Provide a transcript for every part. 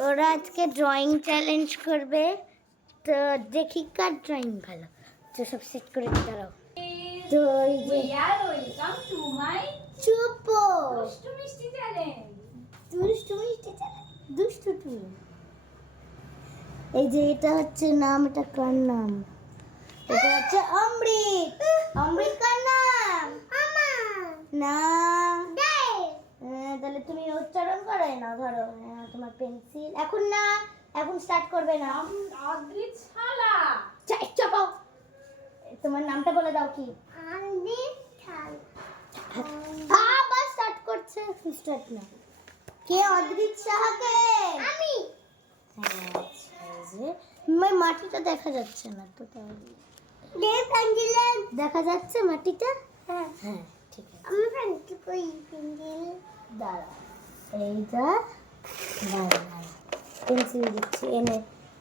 ওরা আজকে drawing challenge করবে, তো দেখি কার ড্রয়িং ভালো। তো সব সেট করে দাঁড়াও। তো এই যে ওয়েলকাম টু মাই চুপ, দুষ্টু মিষ্টি চ্যালেঞ্জ। দুষ্টু মিষ্টি চ্যালেঞ্জ, দুষ্টু তুমি। এই যে এটা হচ্ছে নাম, এটা কার নাম? এটা হচ্ছে অমৃত। অমৃত কার নাম? না, তাহলে তুমি উচ্চারণ করে না। ধরো তোমার পেন্সিল। এখন না, এখন স্টার্ট করবে না। অদ্রিত শালা। চাপাও। তোমার নামটা বলে দাও কি? আবার স্টার্ট করছে। স্টার্ট না। কে অদ্রিত সাহাকে? আমি। মাটিটা দেখা যাচ্ছে না তো, তাহলে দেখা যাচ্ছে মাটিটা। হ্যাঁ হ্যাঁ ঠিক আছে। আমি পেন্সিল কই? পেন্সিল দাঁড়া, এইটা দাঁড়া, পেন্সিল দিচ্ছি এনে।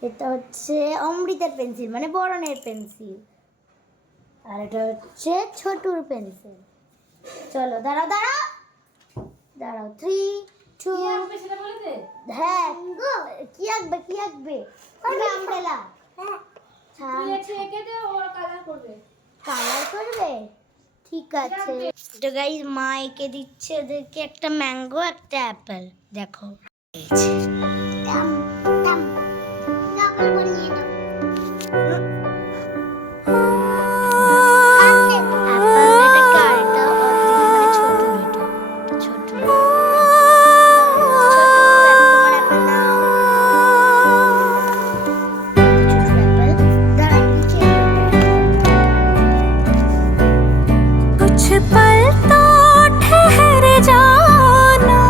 এটা হচ্ছে অমৃতের পেন্সিল, মানে বরণের পেন্সিল, আর এটা হচ্ছে ছোটুর পেন্সিল। চলো দাঁড়াও দাঁড়াও দাঁড়াও, 3 2। কি আঁকবে সেটা বলে দে। হ্যাঁ কি আঁকবে? কি আঁকবে? আমব্রেলা। তুই একটু এঁকে দে, ওর কালার করবে। কালার করবে? ঠিক আছে। তো গাইস, মা এঁকে দিচ্ছে ওদেরকে একটা ম্যাঙ্গো, একটা অ্যাপেল। দেখো এই যে। অ্যাপেল এটা কার? এটা অদ্রিত, মানে ছোটুর। এটা ছোটুর। ছোটু, তোমার অ্যাপেল নাও। ছোটুর অ্যাপেল। দাঁড়া নিচে। कुछ पल तो ठहर जाना,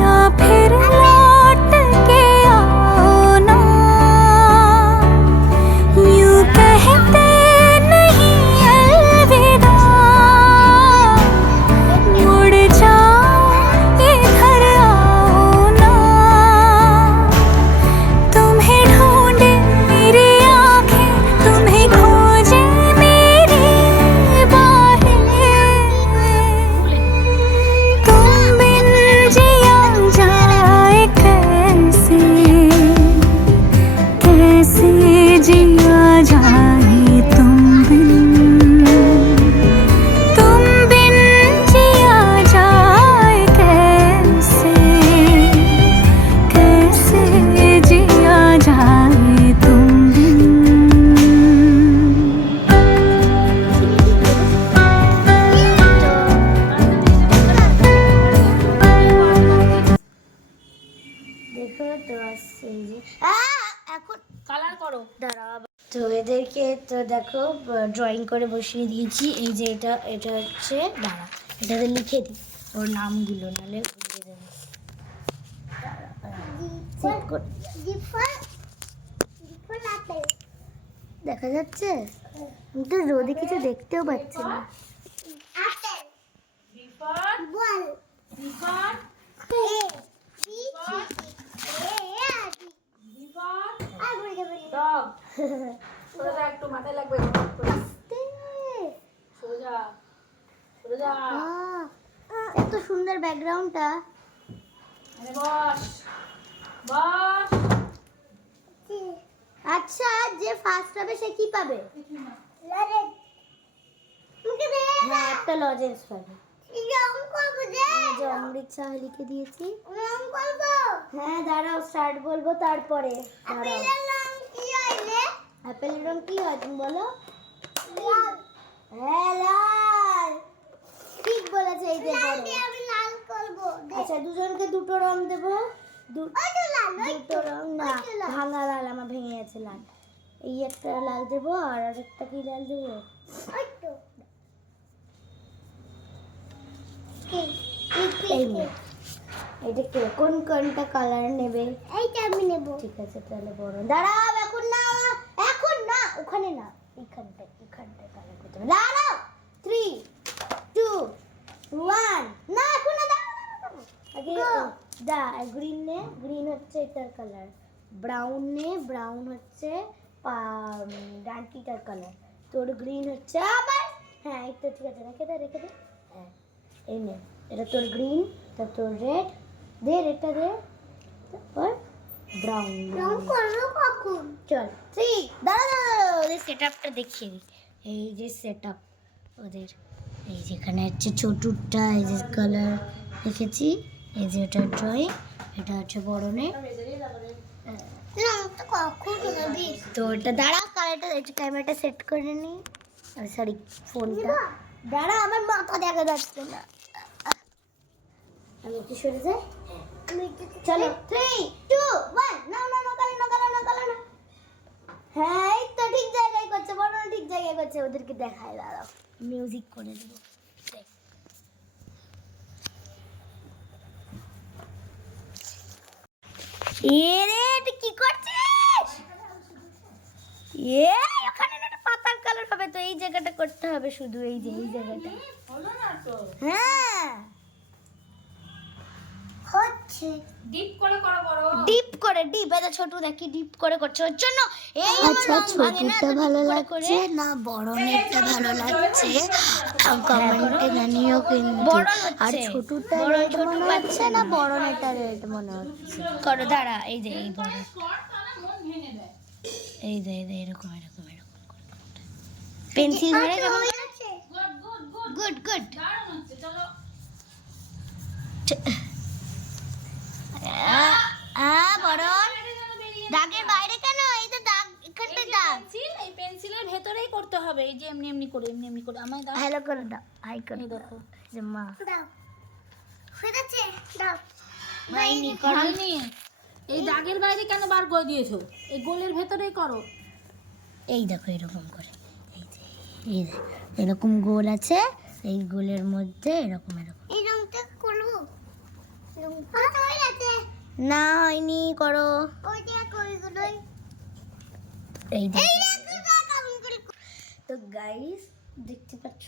या फिर लौट के आना। यूं कहते नहीं अलविदा, मुड़ जाओ इधर आओ ना। तुम्हें ढूंढे मेरी आँखें, तुम्हें खोजे मेरी बाहें। तुम बिन जिया जाए कैसे, कैसे जिया जाए तुम बिन जिया जाए कैसे, कैसे जिया जाए तुम बिन। দেখো তো আসছে এই যে। এখন কালার করো। দাঁড়াও। তো এদেরকে তো দেখো ড্রয়িং করে বসিয়ে দিয়েছি। এই যে এটা, এটা হচ্ছে, দাঁড়া এটাতে লিখে দিই ওর নামগুলো, নাহলে ভুলে যাবে। দেখা যাচ্ছে? আমি তো রোদে কিছু দেখতেও পাচ্ছি না। বিপদ বল। বিপদ বিপদ ডগ। সোজা একটু মাথায় লাগবে। সোজা সোজা। এত সুন্দর ব্যাকগ্রাউন্ডটা। আরে বস বস। আচ্ছা, যে ফার্স্ট হবে সে কি পাবে? হ্যাঁ, একটা লজেন্স পাবে। যে অমৃত সাহা লিখে দিয়েছি। হ্যাঁ দাঁড়াও, স্টার্ট বলবো তারপরে। অ্যাপেলের রং কি হয় তুমি বলো? হ্যাঁ লাল। ঠিক বলেছে। এই যে আচ্ছা, দুজনকে দুটো রং দেবো। দুটো রং না, ভাঙা লাল, আমার ভেঙে গেছে লাল। এই একটা লাল দেবো, আর একটা কি লাল দেবো? এটা কে কোন কোনটা কালার নেবে? এইটা আমি নেব। ঠিক আছে, তাহলে বড়। দাঁড়াও, এখন না, এখন না, ওখানে না, এখানটা কালার করতে হবে। দাঁড়াও, 3 2 1। না এখন না, দাঁড়াও। আগে দা গ্রিন নে। গ্রিন হচ্ছে এটার কালার। ব্রাউন নে। ব্রাউন হচ্ছে ডান্টিটার কালার। তোর গ্রিন হচ্ছে আবার। হ্যাঁ এই তো ঠিক আছে, রেখে দে রেখে দে। হ্যাঁ এই নে, এটা তোর গ্রিন, এটা তোর রেড, দে এটা দে, তারপর ব্রাউন রং করবো কখন? চল 3 দাঁড়া ওদের সেটআপটা দেখিয়ে দিই। এই যে সেটআপ ওদের, এই যেখানে হচ্ছে ছোটুরটা, এই যে কালার দেখেছি, এই যে এটা ড্রয়িং, এটা হচ্ছে বড়নে। তো এটা দাঁড়া, কালারটা ক্যামেরাটা সেট করে নিই, সরি ফোনটা দাঁড়া, আমার মাথা দেখা যাচ্ছে না, আমি একটু সরে যাই। চলো 3 2 1 না না না কালার না কালার না কালার না। হ্যাঁ এই তো ঠিক জায়গায় করছে, বড় না ঠিক জায়গায় করছে, ওদেরকে দেখায়, দাঁড়াও মিউজিক করে দেব। এরে তুই কি করছিস? ওখানে একটা পাতার কালার হবে, তো এই জায়গাটা করতে হবে শুধু, এই যে এই জায়গাটা। হলো না তো, হ্যাঁ হচ্ছে, ডিপ করে করো করো। ডিপ করে, ডিপ এটা ছোট দেখি ডিপ করে করছে, ওর জন্য এই আচ্ছা ছোটটা ভালো লাগছে না বড়নেরটা ভালো লাগছে, কমেন্টে জানিও কিন্তু। আর ছোটটা রেড মনে হচ্ছে না বড়নেরটা রেড মনে হচ্ছে? করো দাঁড়া, এই যে এই বড়, মন ভেঙে দেয়। এই যে এই যে এরকম এরকম এরকম পেন্সিল ধরে good good good, good good. দারুণ হচ্ছে, চলো। বড়ন দাগের বাইরে কেন? এই তো দাগ, এখানটা দাগ। পেন্সিল, এই পেন্সিলের ভেতরেই করতে হবে, এই যে এমনি এমনি করে, এমনি এমনি করে। আমায় দাও, হ্যালো করে দাও, হাই করে এই দাও। দেখো। যে মা দাও, হয়ে যাচ্ছে, দাও হয়নি, হয়নি। এই দাগের বাইরে কেন বার করে দিয়েছো? এই গোলের ভেতরেই করো। এই দেখো এরকম করে, এই যে এই যে এরকম গোল আছে, এই গোলের মধ্যে এরকম এরকম। এই রংটা করব, রংটা হয়ে গেছে না? হয়নি, করো ওইটা কইগুলোই, এই দেখো। তো গাইস দেখতে পাচ্ছ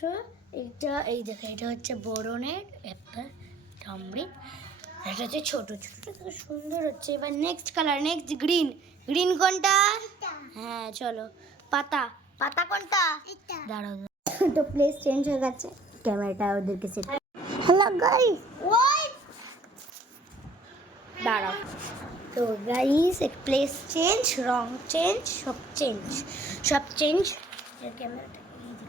এটা, এই দেখো এটা হচ্ছে বড়নের একটা চামড়ি, এটা হচ্ছে ছোট ছোট, দেখো সুন্দর হচ্ছে। এবার next colour, next green. Green কোনটা? হ্যাঁ চলো, পাতা, পাতা কোনটা? দাঁড়াও তো প্লেস চেঞ্জ হয়ে গেছে, ক্যামেরাটা ওদেরকে সেট। হ্যালো গাইস, ওয়েট, দাঁড়াও। তো গাইস এক প্লেস চেঞ্জ, রং চেঞ্জ, সব চেঞ্জ, সব চেঞ্জ। ক্যামেরাটা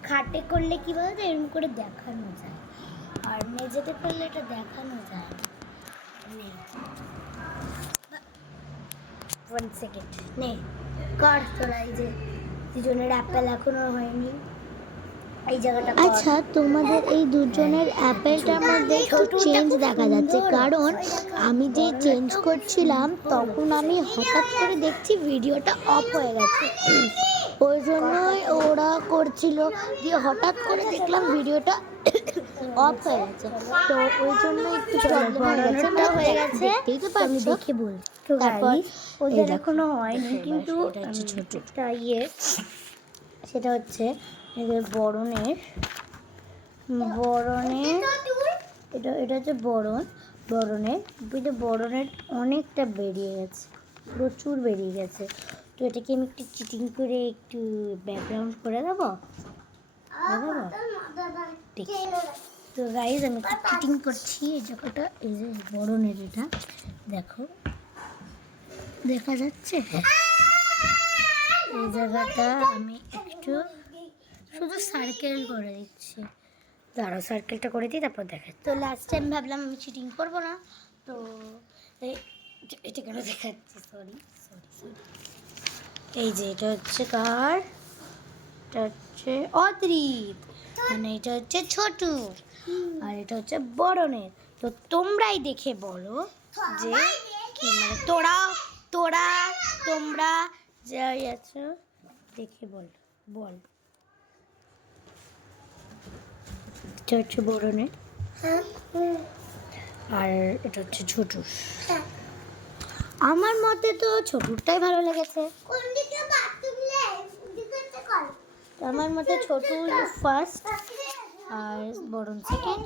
খাটে করলে কি বলতো এরকম করে দেখানো যায়, আর মেঝেতে করলে এটা দেখানো যায় না। 1 সেকেন্ড নে কর তোরা, এই যে দুজনের অ্যাপেল এখনো হয়নি, এই জায়গাটা। আচ্ছা তোমাদের এই দুজনের অ্যাপেলটার মধ্যে একটু চেঞ্জ দেখা যাচ্ছে, কারণ আমি যে চেঞ্জ করছিলাম তখন আমি হঠাৎ করে দেখছি ভিডিওটা অফ হয়ে গেছে, ওই জন্যই ওরা করছিল, দিয়ে হঠাৎ করে দেখলাম ভিডিওটা অফ হয়ে গেছে, তো ওই জন্য একটু প্রবলেম হয়ে গেছে, দেখতেই তো পাচ্ছ, দেখে বল। তারপর ওদের এখনো হয়নি, কিন্তু ছোটটা সেটা হচ্ছে এদের বড়নের, এটা এটা হচ্ছে বড়নের, কিন্তু বড়নের অনেকটা বেরিয়ে গেছে, প্রচুর বেরিয়ে গেছে। তো এটাকে আমি একটু চিটিং করে একটু ব্যাকগ্রাউন্ড করে দেবো, দেখি। তো গাইজ আমি একটু চিটিং করছি, এই জায়গাটা, এই যে বড়নের, এটা দেখো দেখা যাচ্ছে, এই জায়গাটা আমি একটু শুধু সার্কেল করে দিচ্ছি, দাঁড়াও সার্কেলটা করে দিই তারপর দেখা। তো লাস্ট টাইম ভাবলাম আমি চিটিং করবো না, তো এটা কেন দেখাচ্ছি, সরি সরি সরি। এই যে এটা হচ্ছে কার, এটা হচ্ছে অদ্রিত, মানে এটা হচ্ছে ছোটু, আর এটা হচ্ছে বড়নের। তো তোমরাই দেখে বলো যে কি, মানে তোমরা যাই আছো দেখে বল বল। এটা হচ্ছে বড়নের, আর এটা হচ্ছে ছোটুর। আমার মতে তো ছোটুরটাই ভালো লেগেছে, আমার মতে ছোটু ফার্স্ট আর বরুণ সেকেন্ড।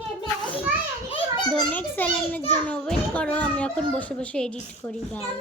তো নেক্সট চ্যানেলের জন্য ওয়েট করো, আমি এখন বসে বসে এডিট করি গান।